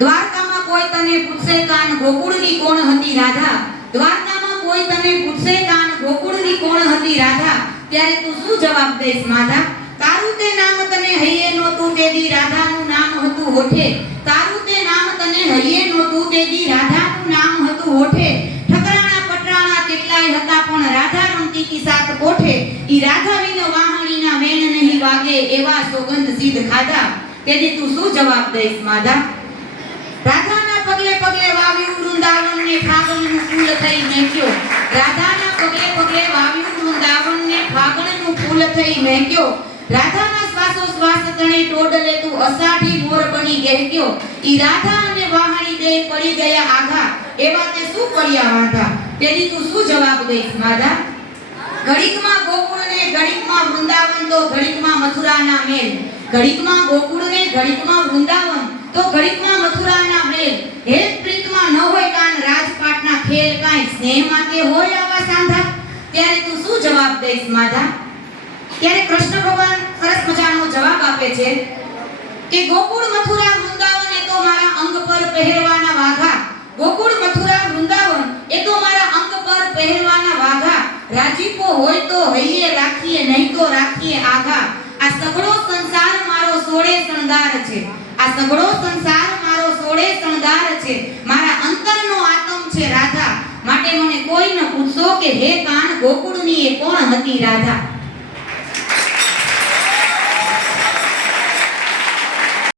દ્વારકામાં કોઈ તને પૂછે કાન ગોકુળની કોણ હતી રાધા, દ્વારકામાં કોઈ તને પૂછે કાન ગોકુળની કોણ હતી રાધા, ત્યારે તું શું જવાબ દઈશ માધા? તારું તે નામ તને હૈયે નહોતું તેદી રાધાનું નામ હતું હોઠે, તારું તે નામ તને હૈયે નહોતું તેદી રાધાનું નામ હતું હોઠે, ઠકરાણા પટરાણા કેટલાય હતા પણ રાધા રમતી તી સાત કોઠે, ઈ રાધા વિનો વાહણીના મેણ નહીં વાગે એવા સોગંદ સિદ્ધ ખાધા, તેદી તું શું જવાબ દઈશ માધા? રાધાના પગલે પગલે વાવ્યું વૃંદાવનને ફાગણનું ફૂલ થઈ મહેક્યો, રાધાના પગલે પગલે વાવ્યું વૃંદાવનને ફાગણનું ફૂલ થઈ મહેક્યો, રાધાના શ્વાસો શ્વાસ તણે ટોડલે તું અષાઢી મોર બની ગહેક્યો, ઈ રાધા અને વાહણી દે પડી ગયા આઘા એવા તે શું પડ્યા વાંધા, તેની તું શું જવાબ દઈશ માધા? ઘડીકમાં ગોકુળ ને ઘડીકમાં વૃંદાવન તો ઘડીકમાં મથુરાના મેલ, ઘડીકમાં ગોકુળ ને ઘડીકમાં વૃંદાવન તો ઘડીકમાં મથુરાના મેલ, હે પ્રીતમાં ન હોય કાન રાજપાટના ખેલ, કાઈ સ્નેહ માટે હોય આવા સાંધા, ત્યારે તું શું જવાબ દઈશ માધા? ત્યારે કૃષ્ણ ભગવાન સરસ મજાનો જવાબ આપે છે કે ગોકુળ મથુરા વૃંદાવન એ તો મારા અંગ પર પહેરવાના વાઘા, ગોકુળ મથુરા વૃંદાવન એ તો મારા અંગ પર પહેરવાના વાઘા, રાજીપો હોય તો હૈયે રાખીએ નહીં તો રાખીએ આઘા, આ સગળો સંસાર મારો સોળે શણગાર છે, આ સગળો સંસાર મારો સોળે શણગાર છે, મારા અંતરનો આતમ છે રાધા, માટે મને કોઈ ન પૂછો કે હે કાન ગોકુળની એ કોણ હતી રાધા।